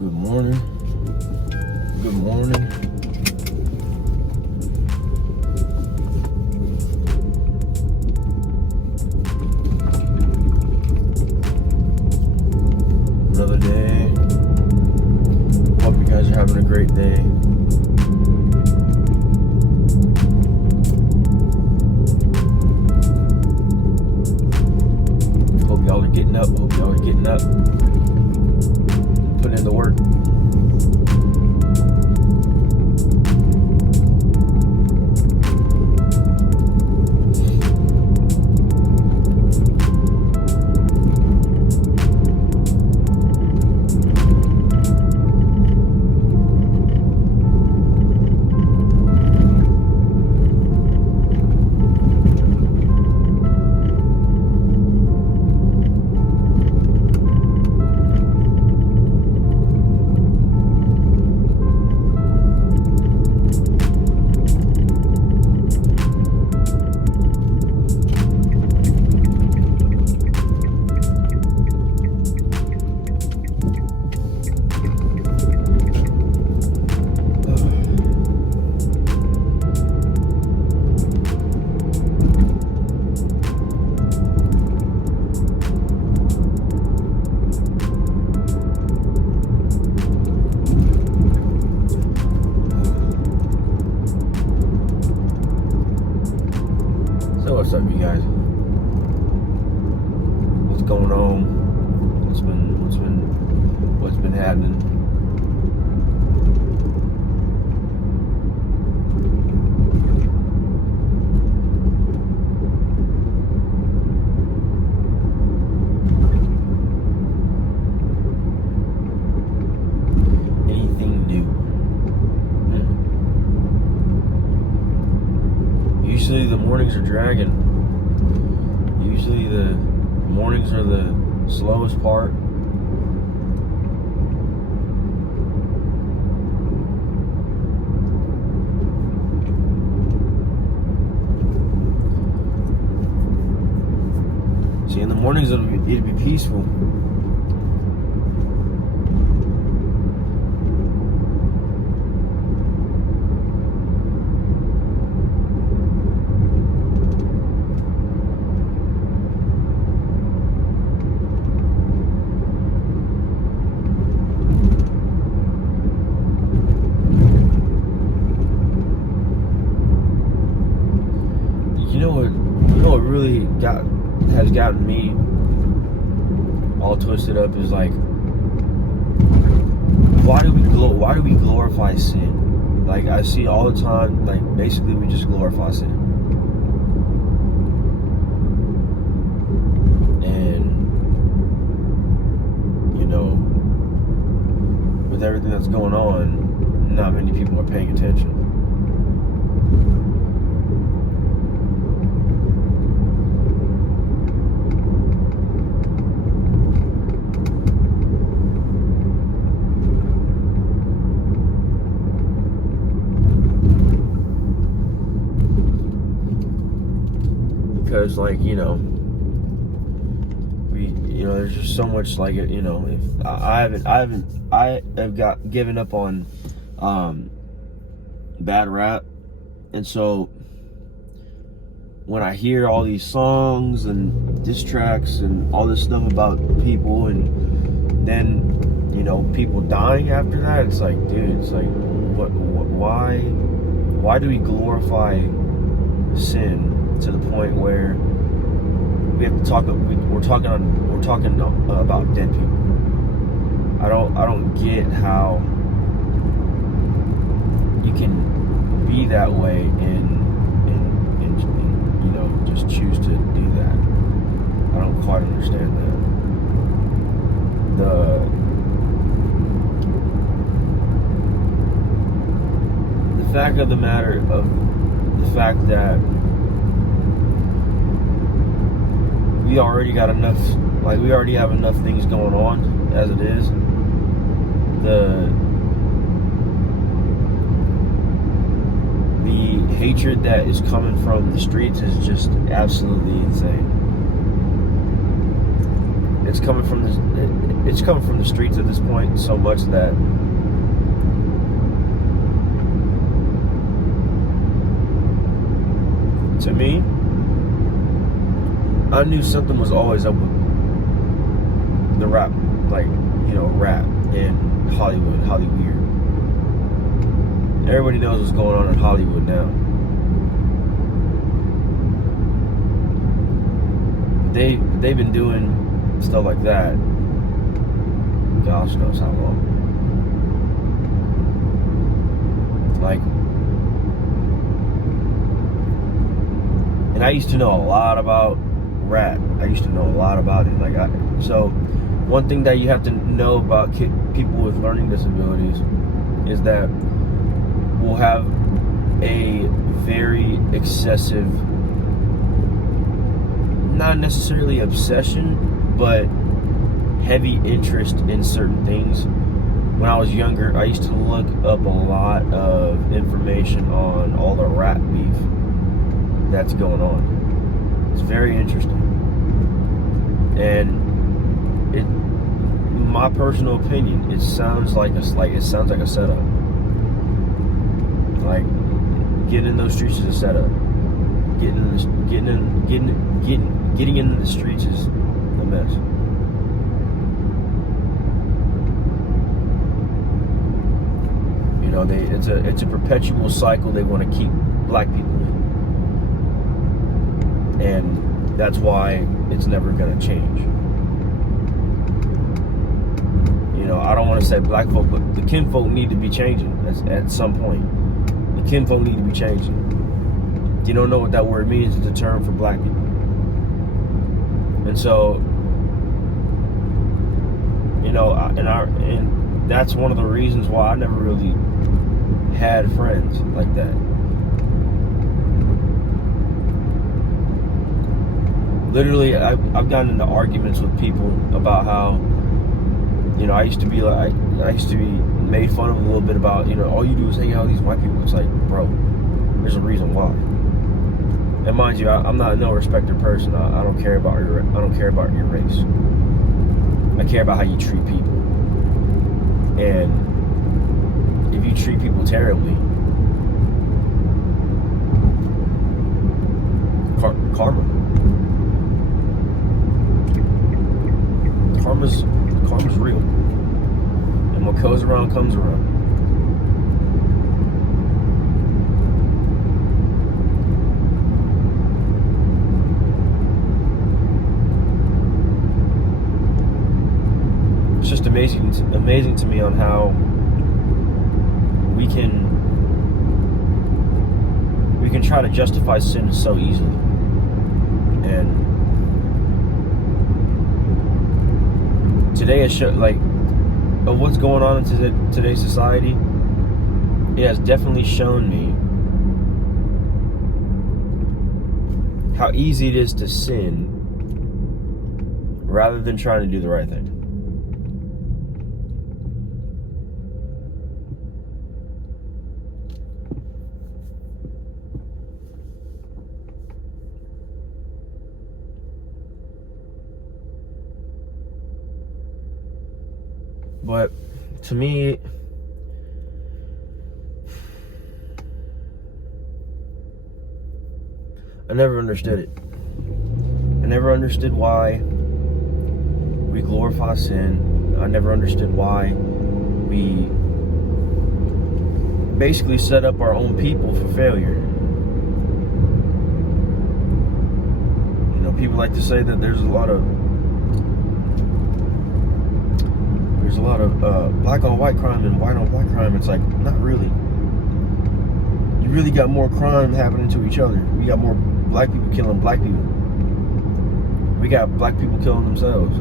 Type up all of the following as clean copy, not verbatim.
Good morning. Good morning. Another day. Hope you guys are having a great day. Hope y'all are getting up. Putting in the work. What's up, you guys? What's going on? What's been happening? Anything new? Usually the mornings are dragging. Usually the mornings are the slowest part. See, in the mornings it'd be peaceful. You know what really has gotten me all twisted up is like, why do we glorify sin? Like, I see all the time, like, basically we just glorify sin. And with everything that's going on, not many people are paying attention. Because, like, there's just so much, like, if I have got given up on bad rap, and so when I hear all these songs and diss tracks and all this stuff about people, and then people dying after that, it's like, dude, it's like, why do we glorify sin to the point where we have to talk? We're talking about dead people. I don't get how you can be that way and just choose to do that. I don't quite understand that. The fact of the matter of the fact that we already have enough things going on as it is. The hatred that is coming from the streets is just absolutely insane. it's coming from the streets at this point so much that to me, I knew something was always up with the rap, like, rap in Hollywood, Hollyweird. Everybody knows what's going on in Hollywood now. They've been doing stuff like that, gosh knows how long. Like, and I used to know a lot about rap. I used to know a lot about it. So one thing that you have to know about people with learning disabilities is that we'll have a very excessive, not necessarily obsession, but heavy interest in certain things. When I was younger, I used to look up a lot of information on all the rap beef that's going on. It's very interesting. And in my personal opinion, it sounds like a setup. Like, getting in those streets is a setup. Getting into the streets is a mess. It's a perpetual cycle they want to keep black people in, and that's why it's never going to change. I don't want to say black folk, but the kinfolk need to be changing at some point. The kinfolk need to be changing. If you don't know what that word means, it's a term for black people. And so, and that's one of the reasons why I never really had friends like that. Literally, I've gotten into arguments with people about how, I used to be made fun of a little bit about, all you do is hang out with these white people. It's like, bro, there's a reason why. And mind you, I'm not a no respecter person. I don't care about your race. I care about how you treat people. And if you treat people terribly, karma's real. And what goes around comes around. It's just amazing to me on how we can try to justify sin so easily. And today is of what's going on in today's society, it has definitely shown me how easy it is to sin rather than trying to do the right thing. But to me, I never understood it. I never understood why we glorify sin. I never understood why we basically set up our own people for failure. People like to say that there's a lot of black on white crime and white on black crime. It's like, not really. You really got more crime happening to each other. We got more black people killing black people. We got black people killing themselves.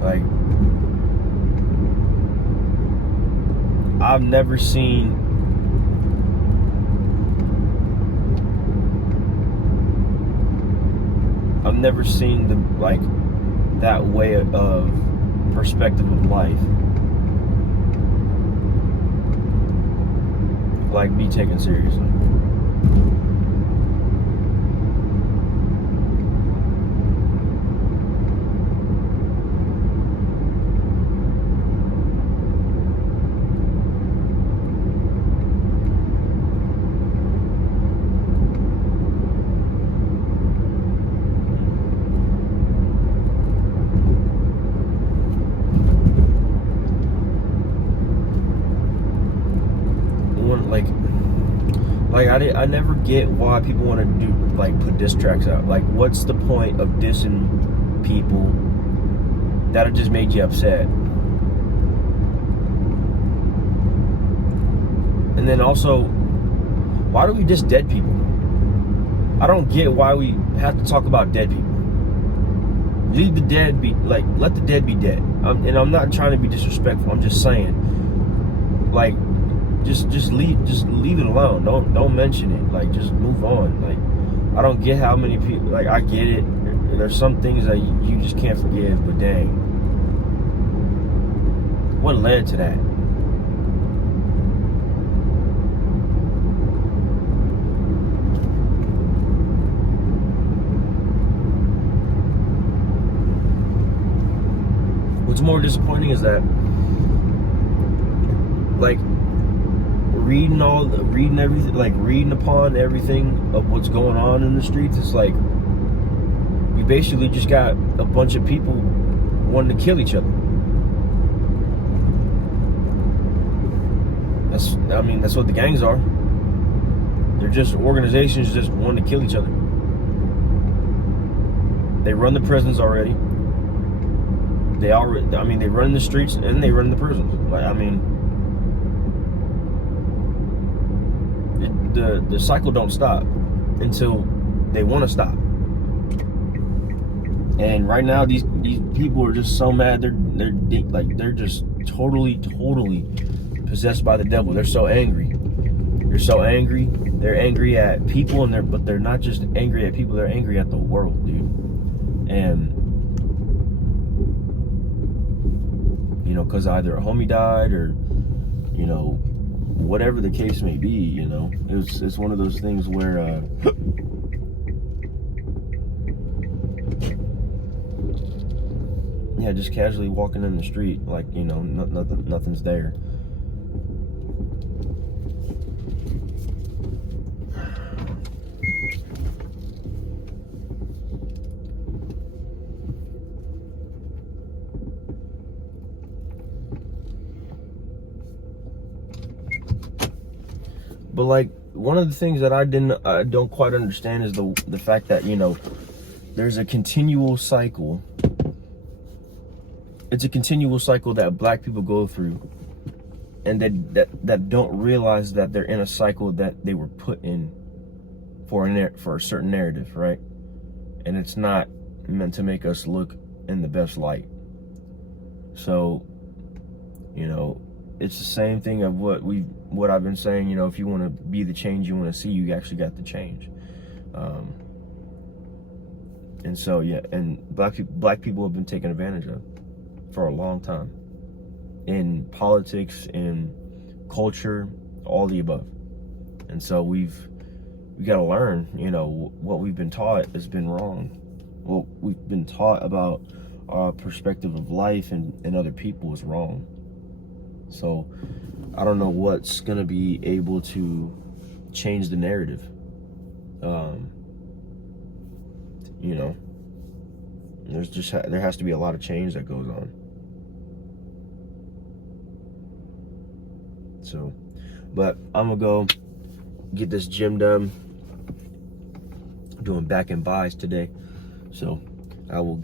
Like, I've never seen that way of perspective of life be taken seriously. don't like I never get why people want to do like put diss tracks out. Like, what's the point of dissing people that have just made you upset? And then also, why do we diss dead people? I don't get why we have to talk about dead people. Leave the dead be, like, let the dead be dead. And I'm not trying to be disrespectful. I'm just saying, like, just leave it alone. Don't mention it. Like, just move on. Like, I don't get how many people, like, I get it. There's some things that you just can't forgive, but dang, what led to that? What's more disappointing is that, like, reading upon everything of what's going on in the streets, it's like we basically just got a bunch of people wanting to kill each other. That's what the gangs are. They're just organizations just wanting to kill each other. They run the prisons already. They run the streets and they run the prisons. Like, the cycle don't stop until they want to stop. And right now, these people are just so mad. They're just totally possessed by the devil. They're so angry. They're angry at people, but they're not just angry at people. They're angry at the world, dude. And because either a homie died or, whatever the case may be, it's one of those things where, yeah, just casually walking in the street, like, nothing's there. But, like, one of the things that I don't quite understand is the fact that, there's a continual cycle. It's a continual cycle that black people go through, and that don't realize that they're in a cycle that they were put in for a certain narrative, right? And it's not meant to make us look in the best light. So, it's the same thing of what I've been saying. If you want to be the change you want to see, you actually got to change. And so, yeah, and black people have been taken advantage of for a long time, in politics, in culture, all the above. And so we got to learn, what we've been taught has been wrong. What we've been taught about our perspective of life and other people is wrong. So I don't know what's going to be able to change the narrative. There has to be a lot of change that goes on. So, but I'm gonna go get this gym done. I'm doing back and buys today, so I will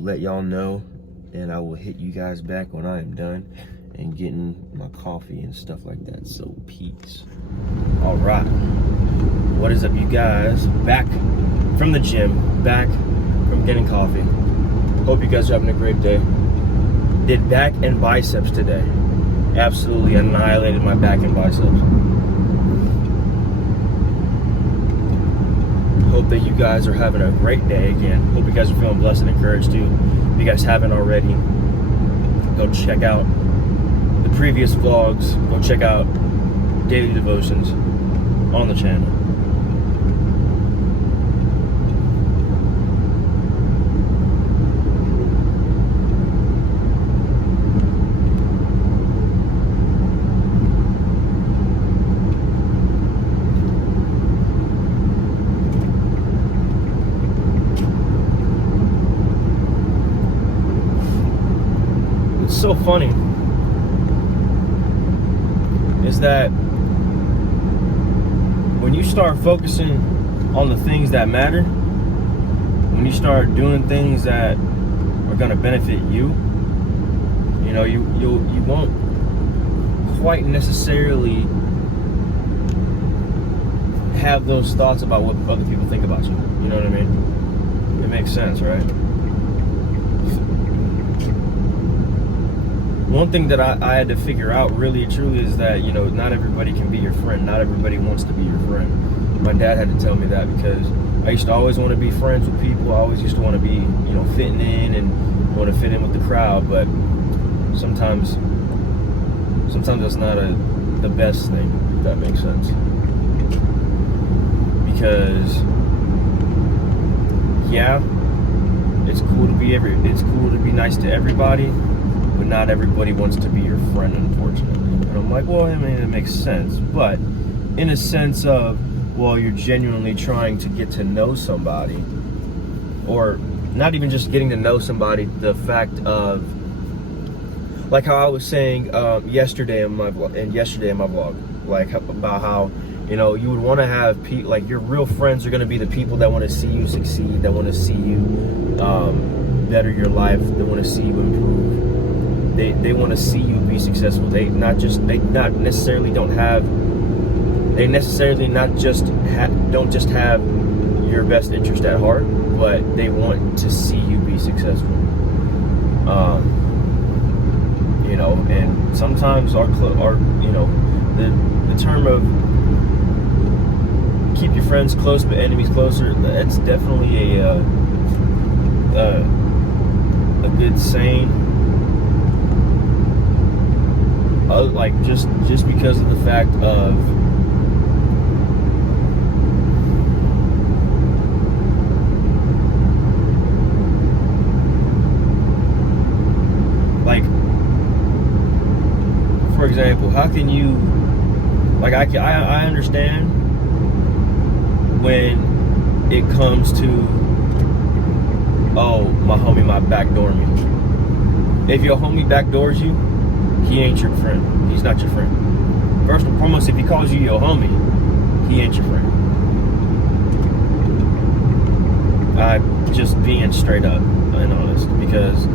let y'all know, and I will hit you guys back when I am done and getting my coffee and stuff like that. So peace. All right, what is up, you guys? Back from the gym, back from getting coffee. Hope you guys are having a great day. Did back and biceps today. Absolutely annihilated my back and biceps. Hope that you guys are having a great day again. Hope you guys are feeling blessed and encouraged too. If you guys haven't already, go check out the previous vlogs. Go check out daily devotions on the channel. So funny is that when you start focusing on the things that matter, when you start doing things that are going to benefit you, you know, you won't quite necessarily have those thoughts about what other people think about you. You know what I mean? It makes sense, right? One thing that I had to figure out really truly is that, you know, not everybody can be your friend. Not everybody wants to be your friend. My dad had to tell me that, because I used to always want to be friends with people. I always used to want to be, you know, fitting in and want to fit in with the crowd. But sometimes that's not the best thing, if that makes sense. Because, yeah, it's cool to be nice to everybody, but not everybody wants to be your friend, unfortunately. And I'm like, well, I mean, it makes sense, but in a sense of, well, you're genuinely trying to get to know somebody, or not even just getting to know somebody, the fact of, like how I was saying yesterday in my vlog, like about how, you know, you would want to have people, like your real friends are going to be the people that want to see you succeed, that want to see you better your life, they want to see you improve. They want to see you be successful. They not necessarily don't just have your best interest at heart, but they want to see you be successful. You know, and sometimes our you know, the term of keep your friends close but enemies closer, that's definitely a good saying. Like just because of the fact of like, for example, how can you, like, I understand when it comes to, oh, my homie might backdoor me. If your homie backdoors you, he ain't your friend. He's not your friend. First and foremost, if he calls you your homie, he ain't your friend. I'm just being straight up and honest, because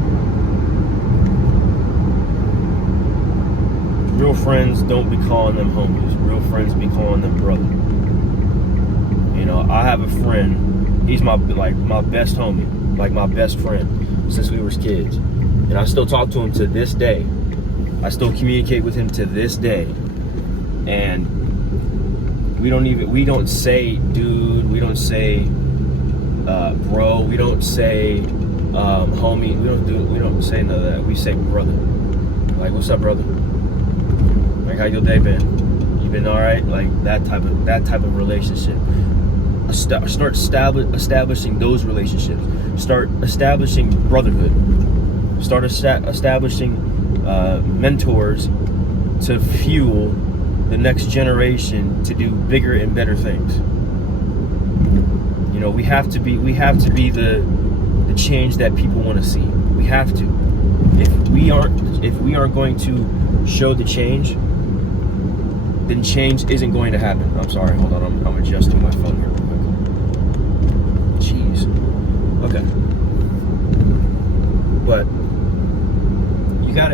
real friends don't be calling them homies. Real friends be calling them brother. You know, I have a friend. He's my best homie, like my best friend since we were kids, and I still talk to him to this day. I still communicate with him to this day, and we don't say dude, we don't say bro, we don't say homie, we don't say none of that. We say brother. Like, what's up, brother? Like, how your day been? You been all right? Like that type of relationship. Start establishing those relationships. Start establishing brotherhood. Start establishing mentors to fuel the next generation to do bigger and better things. You know, we have to be the change that people want to see. We have to. If we aren't going to show the change, then change isn't going to happen. I'm sorry, hold on, I'm adjusting my phone here real quick. Jeez. Okay. But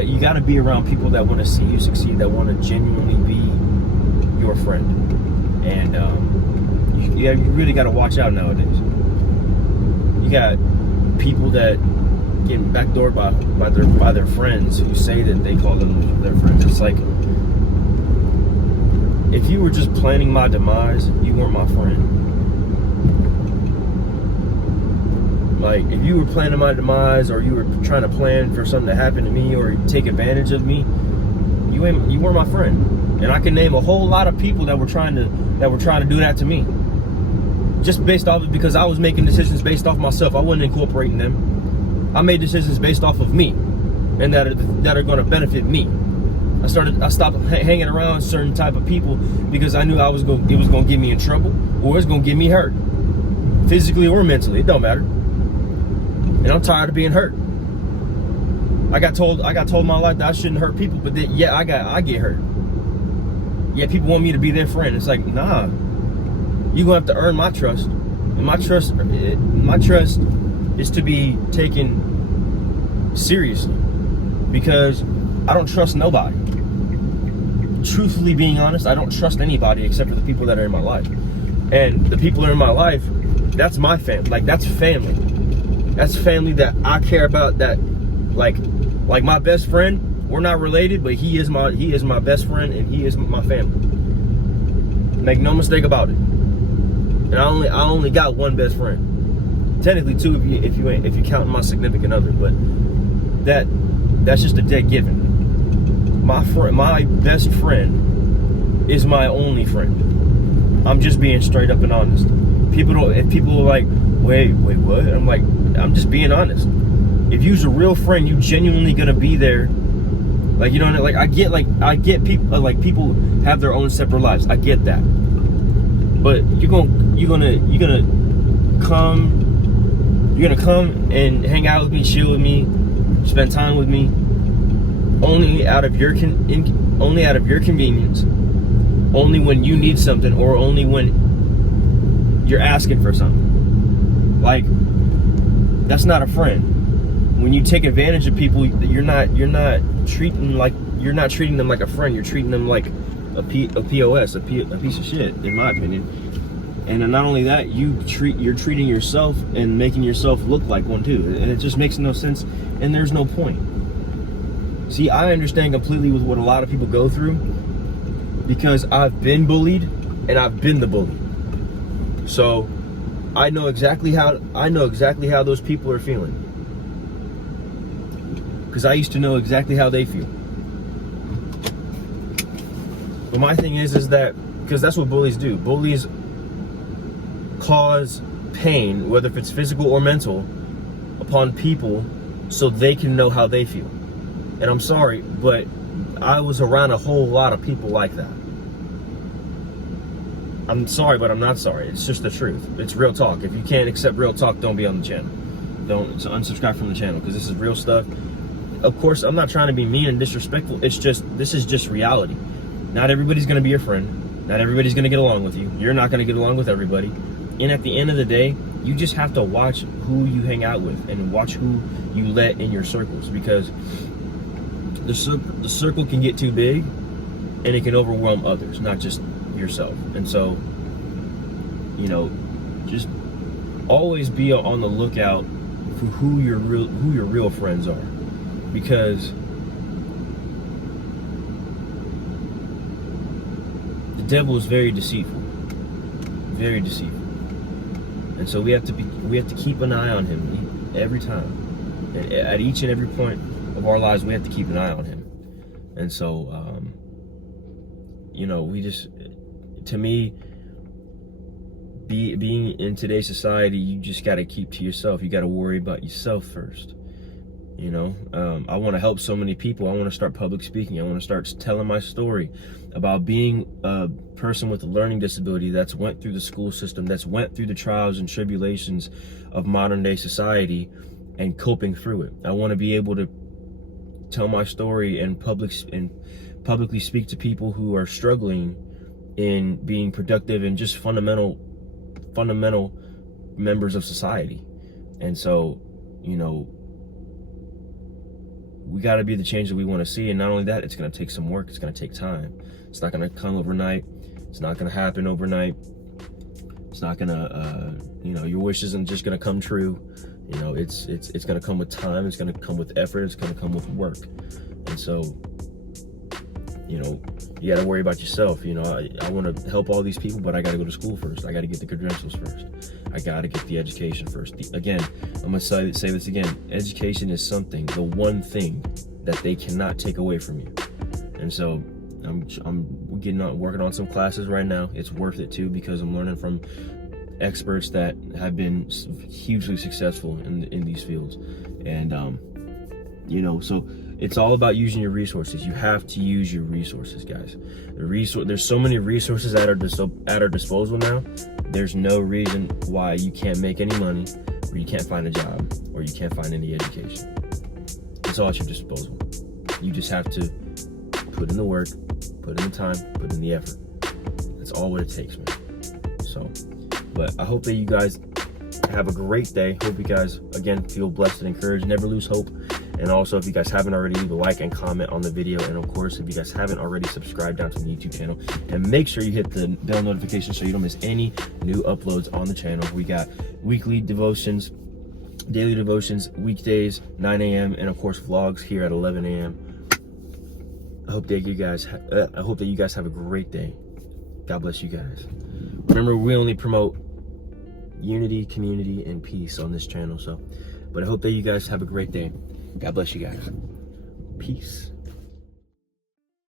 you gotta be around people that want to see you succeed, that want to genuinely be your friend, and you really got to watch out nowadays. You got people that getting backdoored by their friends who say that they call them their friends. It's like, if you were just planning my demise, you weren't my friend. Like, if you were planning my demise, or you were trying to plan for something to happen to me or take advantage of me, you weren't my friend. And I can name a whole lot of people that were trying to do that to me, just based off of, because I was making decisions based off myself. I wasn't incorporating them. I made decisions based off of me, and that are going to benefit me. I stopped hanging around certain type of people because I knew it was going to get me in trouble, or it was going to get me hurt, physically or mentally. It don't matter. And I'm tired of being hurt. I got told my life that I shouldn't hurt people, but then, yeah, I get hurt. Yeah, people want me to be their friend. It's like, nah, you're gonna have to earn my trust. And my trust is to be taken seriously, because I don't trust nobody. Truthfully being honest, I don't trust anybody except for the people that are in my life. And the people that are in my life, that's my family. Like, that's family. That's family that I care about, that like my best friend, we're not related, but he is my best friend, and he is my family. Make no mistake about it. And I only got one best friend. Technically two if you count my significant other, but that's just a dead given. My best friend is my only friend. I'm just being straight up and honest. If people are like, wait, what? I'm like, I'm just being honest. If you's a real friend, you genuinely gonna be there. Like, you know, like I get people, like, people have their own separate lives. I get that. But you're gonna come and hang out with me, chill with me, spend time with me, only out of your convenience, only when you need something, or only when you're asking for something. Like, that's not a friend. When you take advantage of people, you're not treating them like a friend. You're treating them like a POS, a piece of shit, in my opinion. And not only that, you're treating yourself and making yourself look like one too. And it just makes no sense, and there's no point. See, I understand completely with what a lot of people go through, because I've been bullied and I've been the bully. So I know exactly how those people are feeling, because I used to know exactly how they feel. But my thing is that, because that's what bullies do. Bullies cause pain, whether if it's physical or mental, upon people so they can know how they feel. And I'm sorry, but I was around a whole lot of people like that. I'm sorry, but I'm not sorry. It's just the truth. It's real talk. If you can't accept real talk, don't be on the channel. Don't unsubscribe from the channel, because this is real stuff. Of course, I'm not trying to be mean and disrespectful. This is just reality. Not everybody's going to be your friend. Not everybody's going to get along with you. You're not going to get along with everybody. And at the end of the day, you just have to watch who you hang out with and watch who you let in your circles, because the circle can get too big and it can overwhelm others, not just yourself. And so, you know, just always be on the lookout for who your real friends are, because the devil is very deceitful, very deceitful. And so we have to keep an eye on him every time. And at each and every point of our lives, we have to keep an eye on him. And so, you know, to me, being in today's society, you just got to keep to yourself. You got to worry about yourself first. You know, I want to help so many people. I want to start public speaking. I want to start telling my story about being a person with a learning disability that's went through the school system, that's went through the trials and tribulations of modern day society and coping through it. I want to be able to tell my story and publicly speak to people who are struggling in being productive and just fundamental members of society. And so, you know, we got to be the change that we want to see. And not only that, it's going to take some work. It's going to take time. It's not going to come overnight. It's not going to happen overnight. It's not going to, you know, your wish isn't just going to come true. You know, it's going to come with time. It's going to come with effort. It's going to come with work. And so, you know, you got to worry about yourself. You know, I want to help all these people, but I got to go to school first. I got to get the credentials first. I got to get the education first. Again, I'm going to say this again. Education is the one thing that they cannot take away from you. And so I'm working on some classes right now. It's worth it too, because I'm learning from experts that have been hugely successful in these fields. And, you know, so it's all about using your resources. You have to use your resources, guys. There's so many resources at our disposal now. There's no reason why you can't make any money, or you can't find a job, or you can't find any education. It's all at your disposal. You just have to put in the work, put in the time, put in the effort. That's all what it takes, man. So, but I hope that you guys have a great day. Hope you guys, again, feel blessed and encouraged. Never lose hope. And also, if you guys haven't already, leave a like and comment on the video. And of course, if you guys haven't already, subscribe down to the YouTube channel. And make sure you hit the bell notification so you don't miss any new uploads on the channel. We got weekly devotions, daily devotions, weekdays, 9 a.m. and of course, vlogs here at 11 a.m. I hope that you guys have a great day. God bless you guys. Remember, we only promote unity, community, and peace on this channel. So, but I hope that you guys have a great day. God bless you guys. Peace.